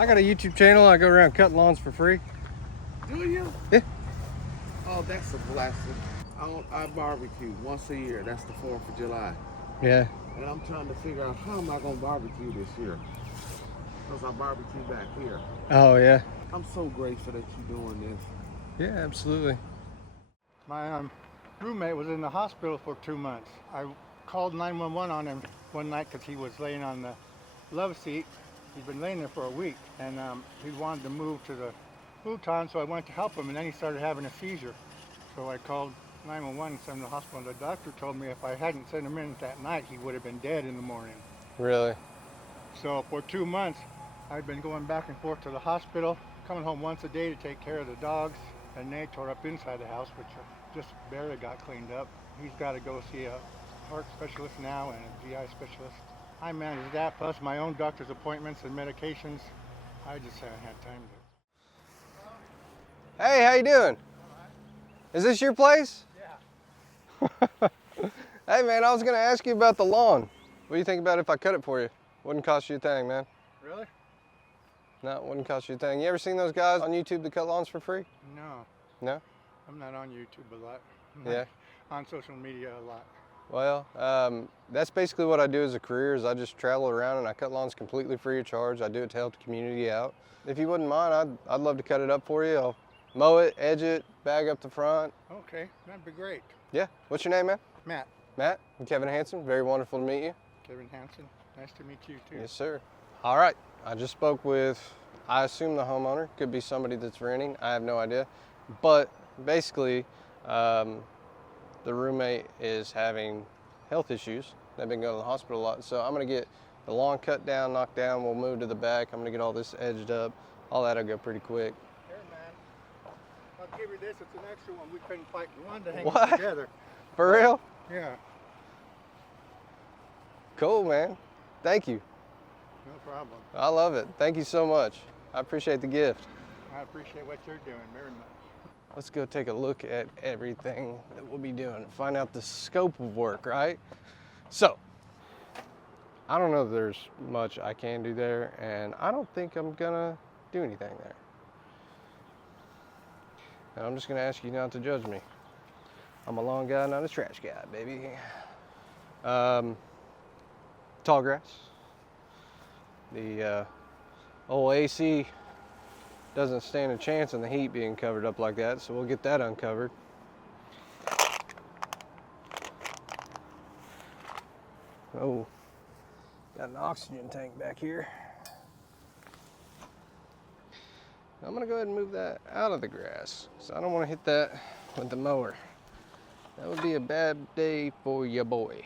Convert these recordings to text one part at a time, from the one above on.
I got a YouTube channel. I go around cutting lawns for free. Do you? Yeah. Oh, that's a blessing. I barbecue once a year. That's the 4th of July. Yeah. And I'm trying to figure out how am I going to barbecue this year. Because I barbecue back here. Oh, yeah. I'm so grateful that you're doing this. Yeah, absolutely. My roommate was in the hospital for 2 months. I called 911 on him one night because he was laying on the love seat. He'd been laying there for a week, and he wanted to move to the futon, so I went to help him, and then he started having a seizure. So I called 911 and sent him to the hospital, and the doctor told me if I hadn't sent him in that night, he would have been dead in the morning. Really? So for 2 months, I've been going back and forth to the hospital, coming home once a day to take care of the dogs, and they tore up inside the house, which just barely got cleaned up. He's got to go see a heart specialist now and a GI specialist. I manage that, plus my own doctor's appointments and medications. I just haven't had time to. Hey, how you doing? Is this your place? Yeah. Hey, man, I was going to ask you about the lawn. What do you think about if I cut it for you? Wouldn't cost you a thing, man. Really? No, it wouldn't cost you a thing. You ever seen those guys on YouTube that cut lawns for free? No. No? I'm not on YouTube a lot. Yeah. On social media a lot. Well, that's basically what I do as a career is I just travel around and I cut lawns completely free of charge. I do it to help the community out. If you wouldn't mind, I'd love to cut it up for you. I'll mow it, edge it, bag up the front. Okay, that'd be great. Yeah. What's your name, man? Matt. Matt? I'm Kevin Hansen. Very wonderful to meet you. Kevin Hansen. Nice to meet you too. Yes, sir. All right. I just spoke with, I assume the homeowner. Could be somebody that's renting. I have no idea. But basically, the roommate is having health issues. They've been going to the hospital a lot. So I'm going to get the lawn cut down, knocked down. We'll move to the back. I'm going to get all this edged up. All that'll go pretty quick. Here, man. I'll give you this. It's an extra one. We couldn't quite run to hang What? it together. For real? Yeah. Cool, man. Thank you. No problem. I love it. Thank you so much. I appreciate the gift. I appreciate what you're doing very much. Let's go take a look at everything that we'll be doing, find out the scope of work, right? So, I don't know if there's much I can do there, and I don't think I'm gonna do anything there. And I'm just gonna ask you not to judge me. I'm a lawn guy, not a trash guy, baby. Tall grass. The old AC doesn't stand a chance in the heat being covered up like that, so we'll get that uncovered. Oh, got an oxygen tank back here. I'm gonna go ahead and move that out of the grass, so I don't want to hit that with the mower. That would be a bad day for your boy.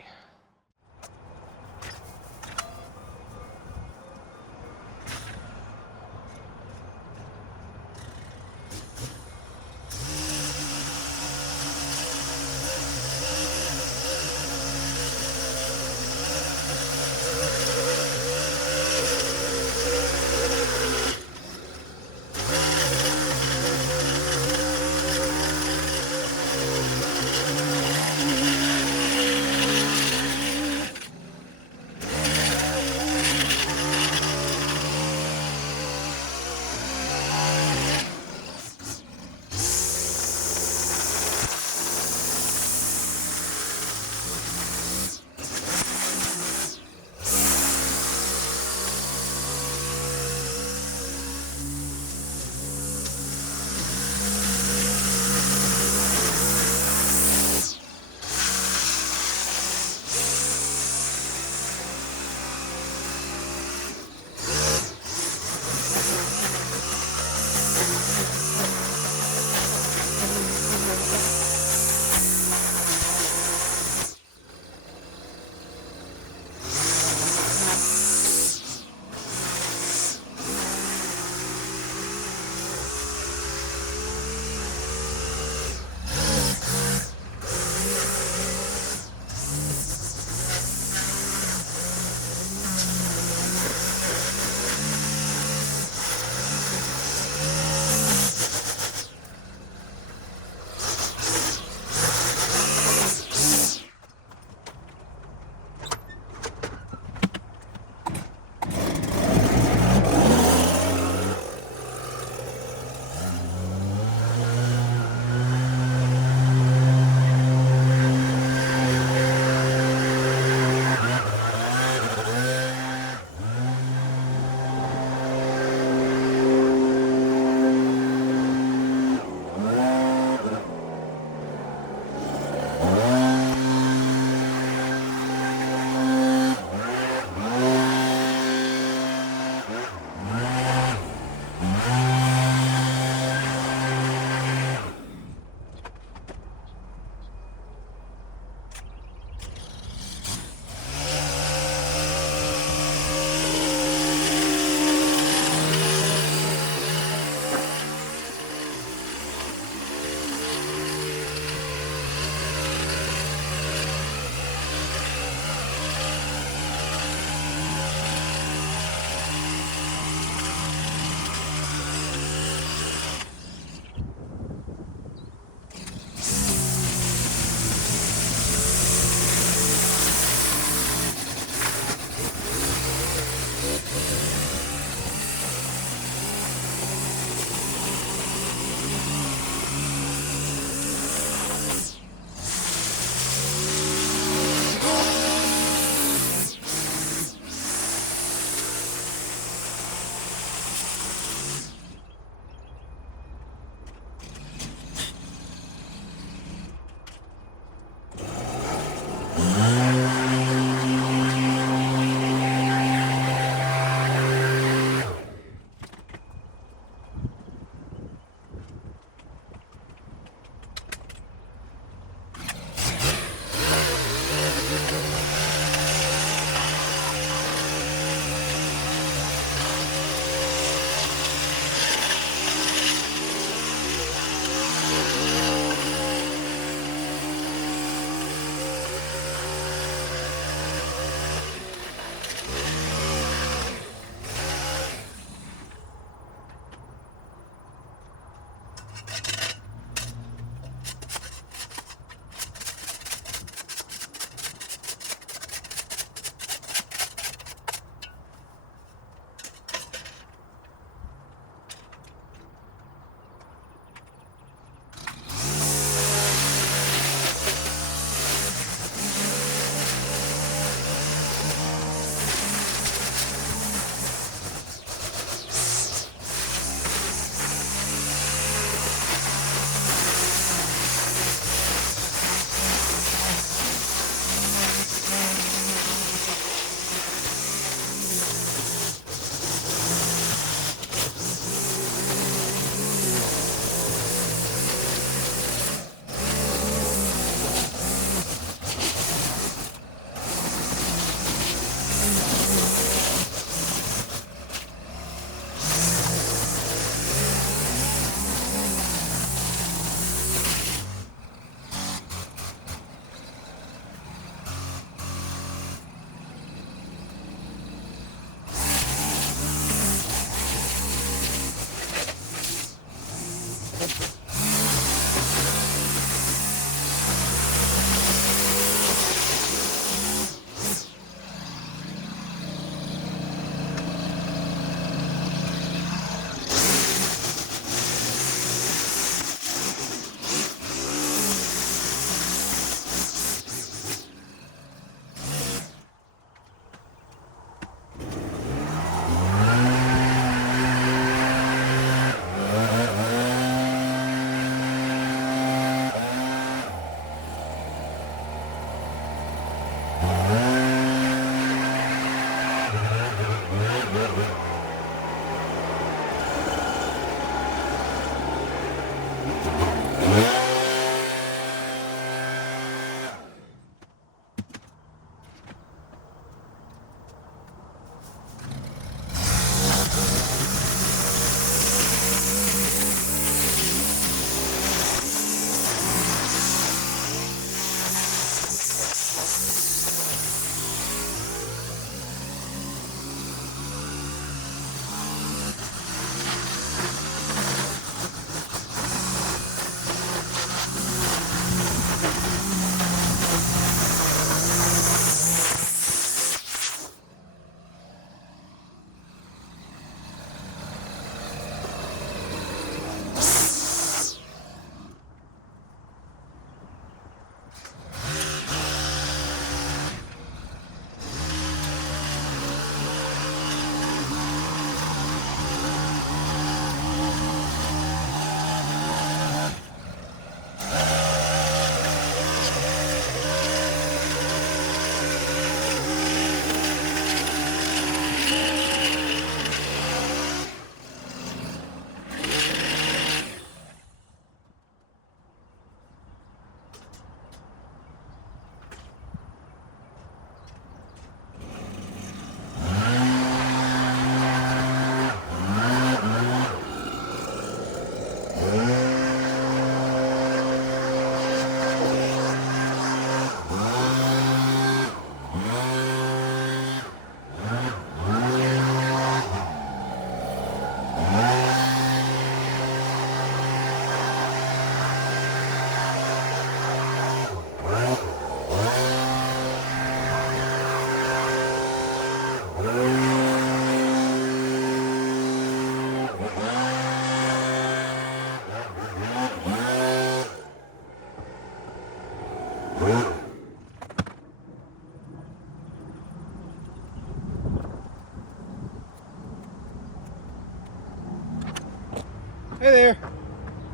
Hey there.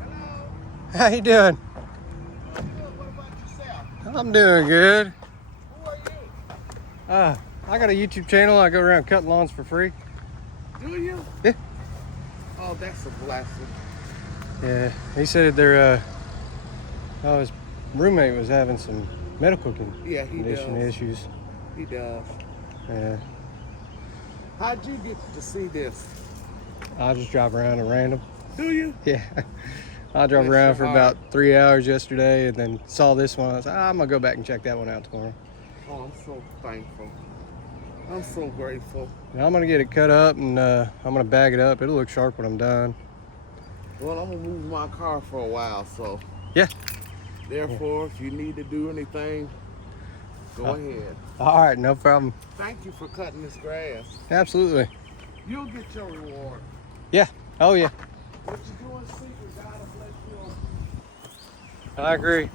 Hello. How you doing? Good. What about yourself? I'm doing good. Who are you? I got a YouTube channel. I go around cutting lawns for free. Do you? Yeah. Oh, that's a blessing. Yeah. He said his roommate was having some medical Yeah, he condition does. issues. He does. Yeah. How'd you get to see this? I just drive around at random. Do you? Yeah. I drove Bless around your for heart. about 3 hours yesterday and then saw this one. I was like, I'm gonna go back and check that one out tomorrow. Oh, I'm so thankful. I'm so grateful. Now I'm gonna get it cut up and I'm gonna bag it up. It'll look sharp when I'm done. Well, I'm gonna move my car for a while, so Yeah. therefore, if you need to do anything, go Oh. ahead. All right, no problem. Thank you for cutting this grass. Absolutely. You'll get your reward. Yeah. Oh yeah. What you do in secret, God will bless you. I agree.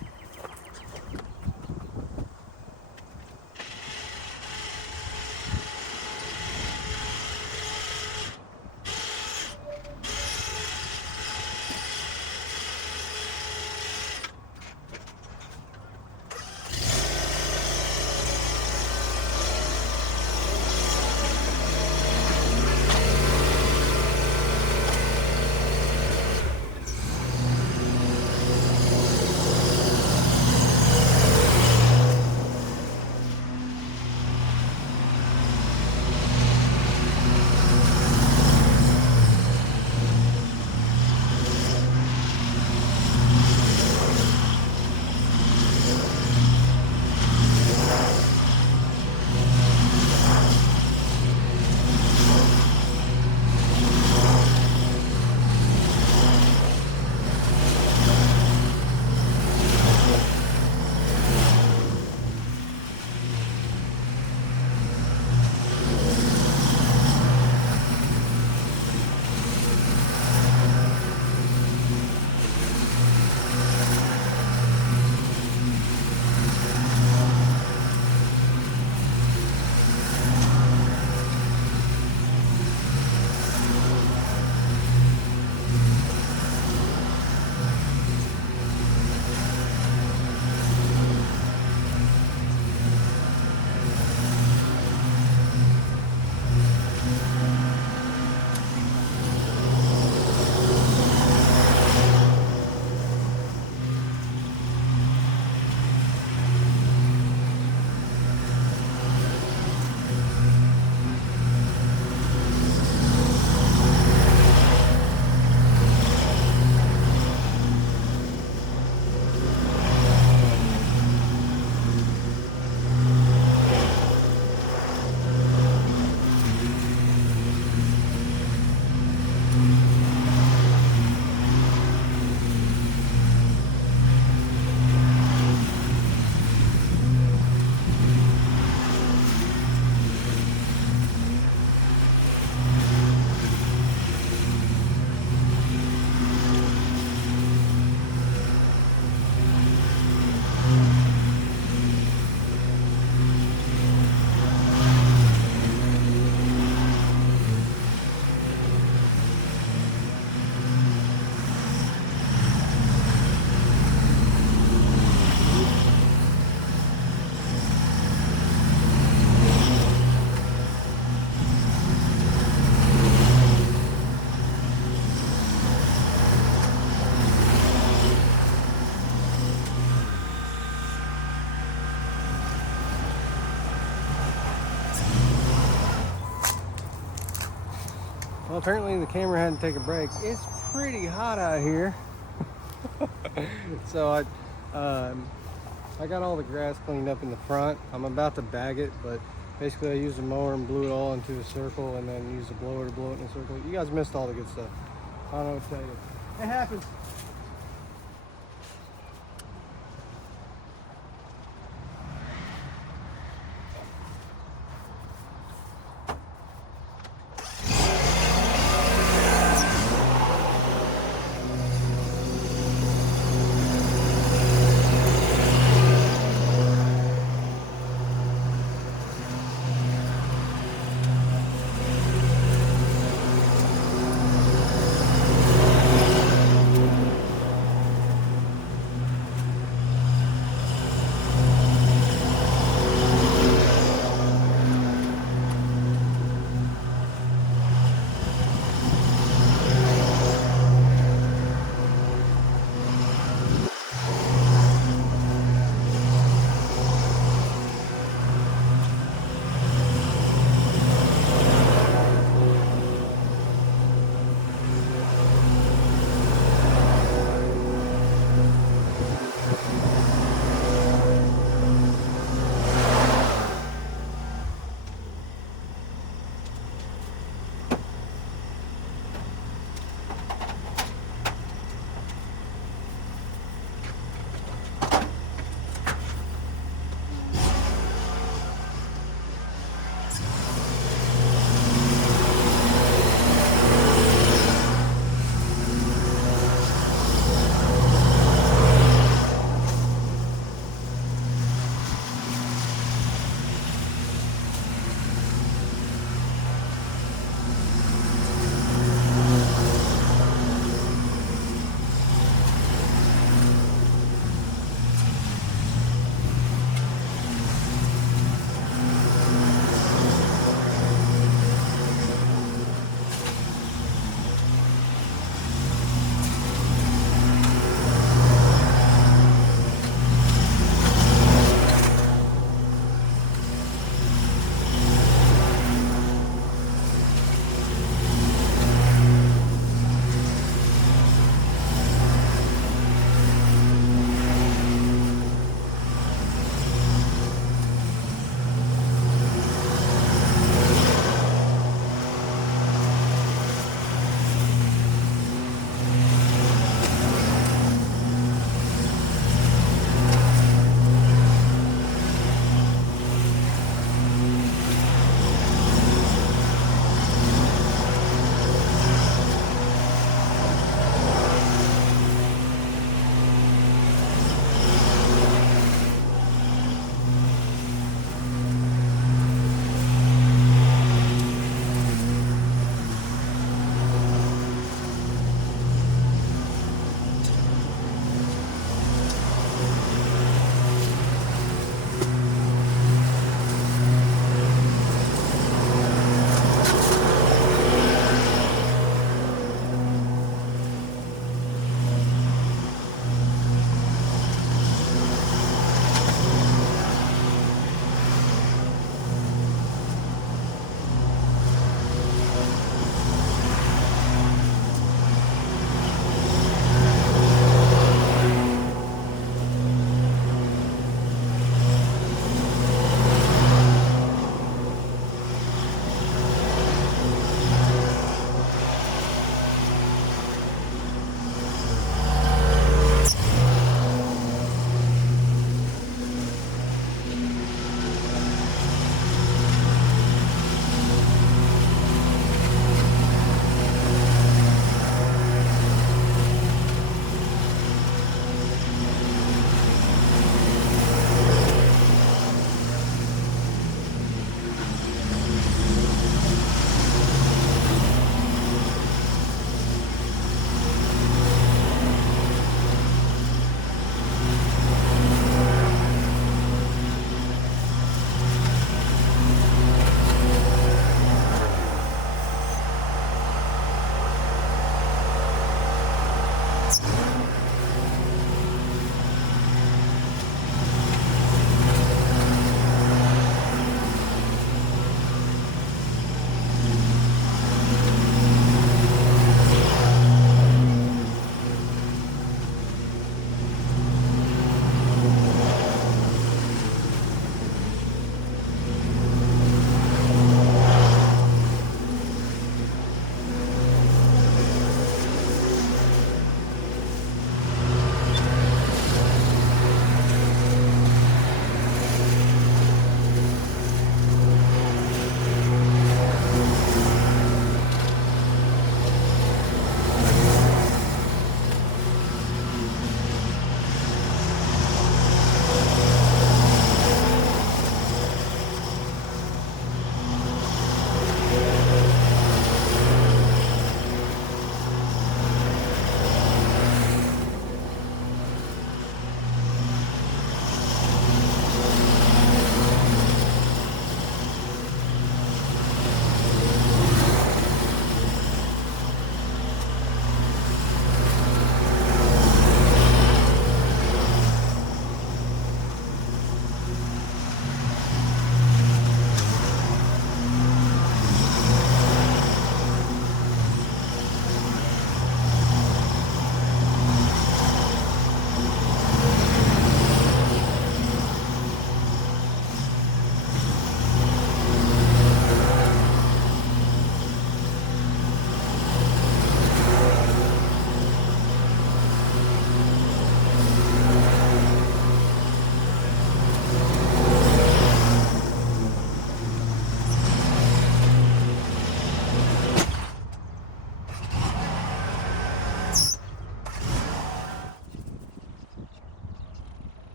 Well, apparently the camera had to take a break. It's pretty hot out here. So I got all the grass cleaned up in the front. I'm about to bag it, but basically I used a mower and blew it all into a circle and then used a blower to blow it in a circle. You guys missed all the good stuff. I don't know what to tell you. It happens.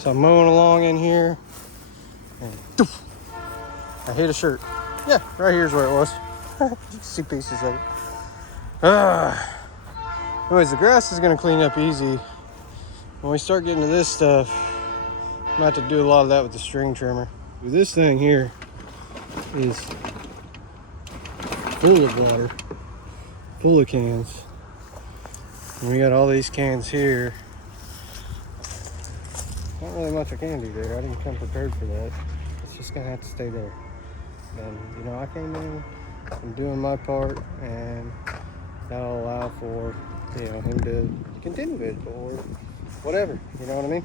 So I'm mowing along in here, and doof, I hit a shirt. Yeah, right here's where it was. You can see pieces of it. Anyways, the grass is gonna clean up easy. When we start getting to this stuff, I'm gonna have to do a lot of that with the string trimmer. This thing here is full of water, full of cans. And we got all these cans here. Not really much I can do there. I didn't come prepared for that. It's just gonna have to stay there. And you know, I came in, I'm doing my part, and that'll allow for, you know, him to continue it or whatever. You know what I mean?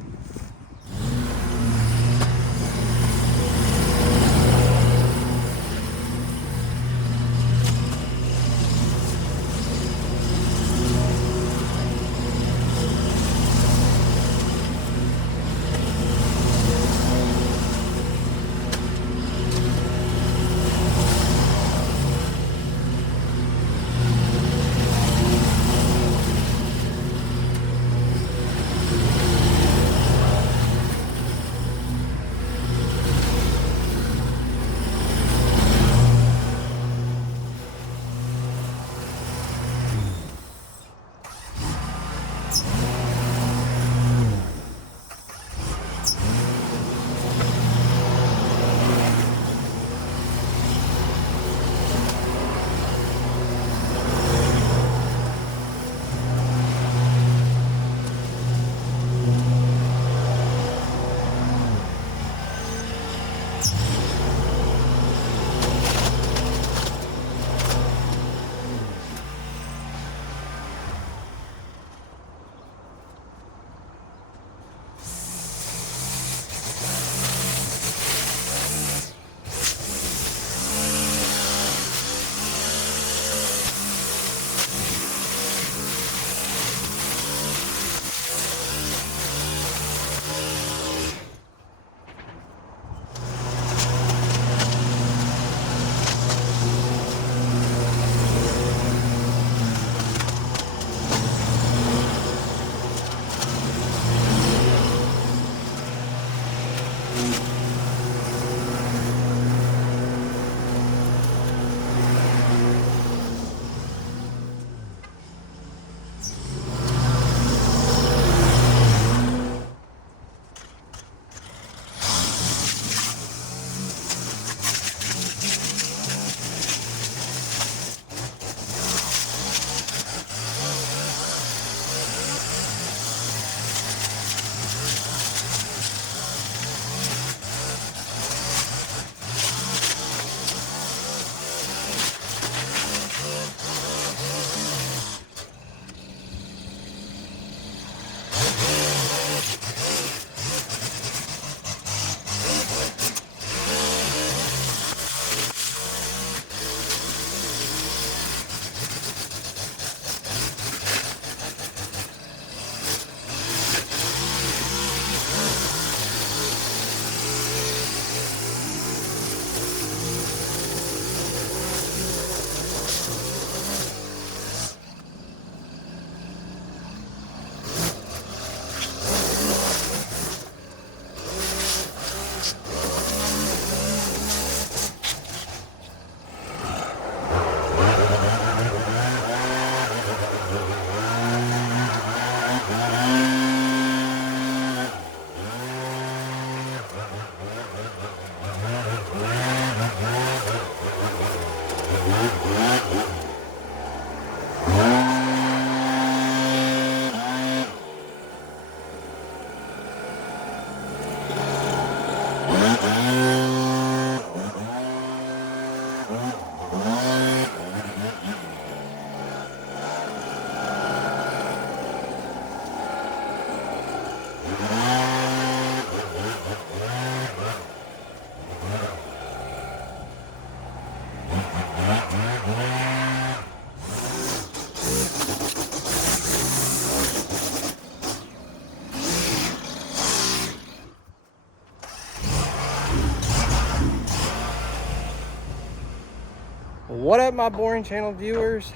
What up, my boring channel viewers?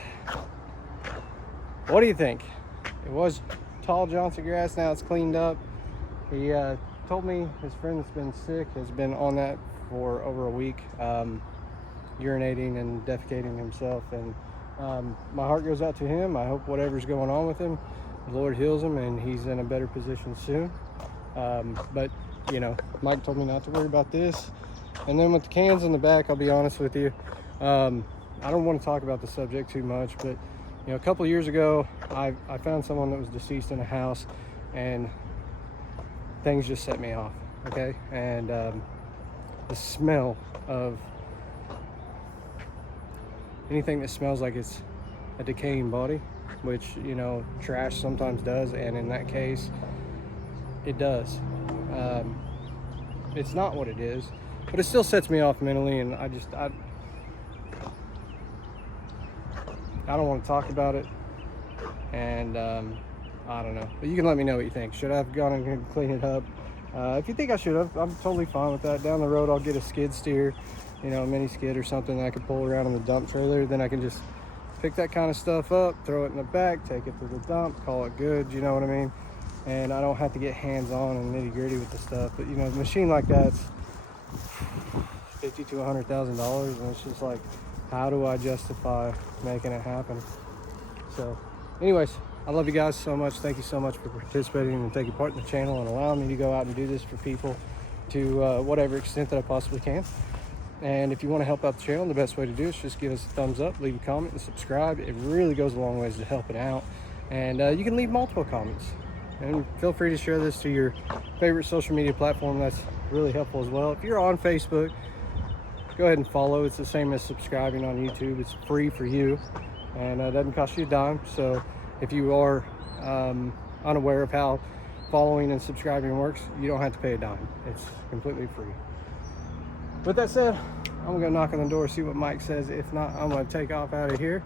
What do you think? It was tall Johnson grass, now it's cleaned up. He told me his friend that's been sick has been on that for over a week, urinating and defecating himself. And my heart goes out to him. I hope whatever's going on with him, the Lord heals him and he's in a better position soon. But you know, Mike told me not to worry about this. And then with the cans in the back, I'll be honest with you, I don't want to talk about the subject too much, but you know, a couple years ago, I found someone that was deceased in a house, and things just set me off. Okay, and the smell of anything that smells like it's a decaying body, which, you know, trash sometimes does, and in that case it does. It's not what it is, but it still sets me off mentally, and I don't want to talk about it. And I don't know, but you can let me know what you think. Should I have gone and clean it up? If you think I should have, I'm totally fine with that. Down the road, I'll get a skid steer, you know, a mini skid or something that I can pull around in the dump trailer. Then I can just pick that kind of stuff up, throw it in the back, take it to the dump, call it good, you know what I mean? And I don't have to get hands-on and nitty-gritty with the stuff. But you know, a machine like that's $50,000 to $100,000, and it's just like, how do I justify making it happen? So anyways, I love you guys so much. Thank you so much for participating and taking part in the channel and allowing me to go out and do this for people to whatever extent that I possibly can. And if you want to help out the channel, the best way to do it is just give us a thumbs up, leave a comment, and subscribe. It really goes a long ways to help it out. And you can leave multiple comments. And feel free to share this to your favorite social media platform. That's really helpful as well. If you're on Facebook, go ahead and follow. It's the same as subscribing on YouTube. It's free for you, and it doesn't cost you a dime. So if you are unaware of how following and subscribing works, you don't have to pay a dime. It's completely free. With that said, I'm gonna knock on the door, see what Mike says. If not, I'm gonna take off out of here.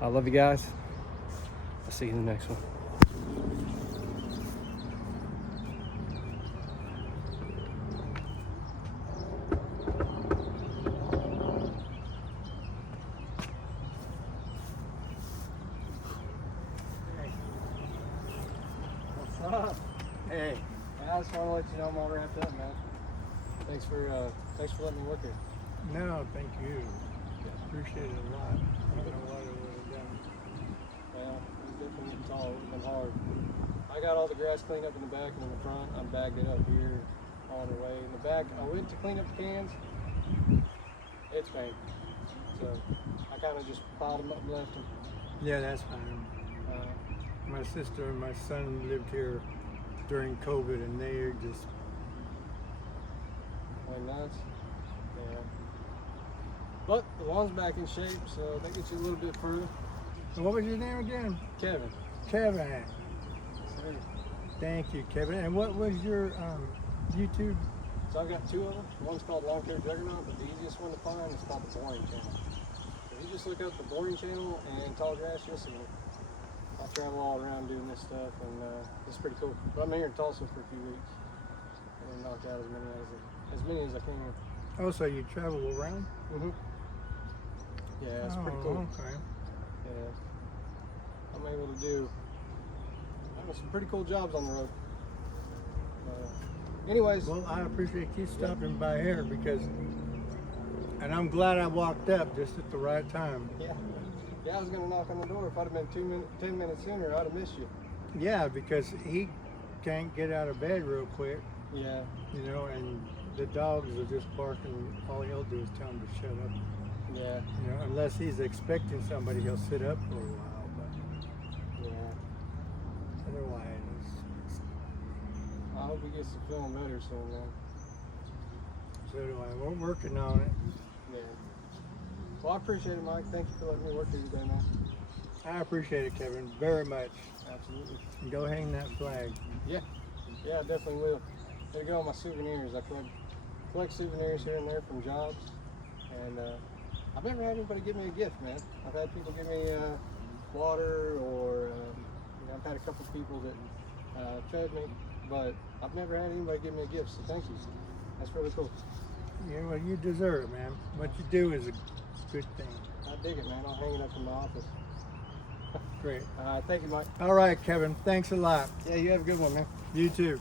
I love you guys. I'll see you in the next one. Hey, I just want to let you know I'm all wrapped up, man. Thanks for letting me work here. No, thank you. Appreciate it a lot. I don't know what it would have done. Well, it was definitely getting tall. It would have been hard. I got all the grass cleaned up in the back and in the front. I bagged it up here on the way. In the back, I went to clean up the cans. It's pain. So I kind of just piled them up and left them. Yeah, that's fine. My sister and my son lived here during COVID, and they just went nuts. Yeah. But the lawn's back in shape, so that gets you a little bit further. So what was your name again? Kevin. Kevin. Sorry. Thank you, Kevin. And what was your YouTube? So I've got two of them. One's called Long Term Juggernaut, but the easiest one to find is called the Boring Channel. If you just look up the Boring Channel and Tall Grass, you'll see it. I travel all around doing this stuff, and it's pretty cool. But I'm here in Tulsa for a few weeks, and knock out as many as I can. Oh, so you travel around? Mm-hmm. Yeah, it's pretty cool. Okay. Yeah, I'm able to do some pretty cool jobs on the road. Anyways. Well, I appreciate you stopping by here and I'm glad I walked up just at the right time. Yeah. Yeah, I was going to knock on the door. If I'd have been 10 minutes sooner, I'd have missed you. Yeah, because he can't get out of bed real quick. Yeah. You know, and the dogs are just barking. All he'll do is tell him to shut up. Yeah. You know, unless he's expecting somebody, he'll sit up for a while. But yeah. Otherwise, I hope he gets to feeling better soon, man. So do I. We're working on it. Yeah. Well, I appreciate it, Mike. Thank you for letting me work here today, man. I appreciate it, Kevin, very much. Absolutely. And go hang that flag. Yeah. Yeah, I definitely will. There you go, my souvenirs. I collect souvenirs here and there from jobs, and I've never had anybody give me a gift, man. I've had people give me water, or I've had a couple people that fed me, but I've never had anybody give me a gift, so thank you. That's really cool. Yeah, well, you deserve it, man. What you do is a good thing. I dig it, man. I'll hang it up in my office. Great. Thank you, Mike. All right, Kevin. Thanks a lot. Yeah, you have a good one, man. You too.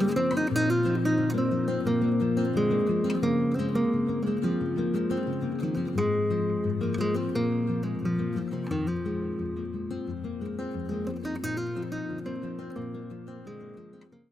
you.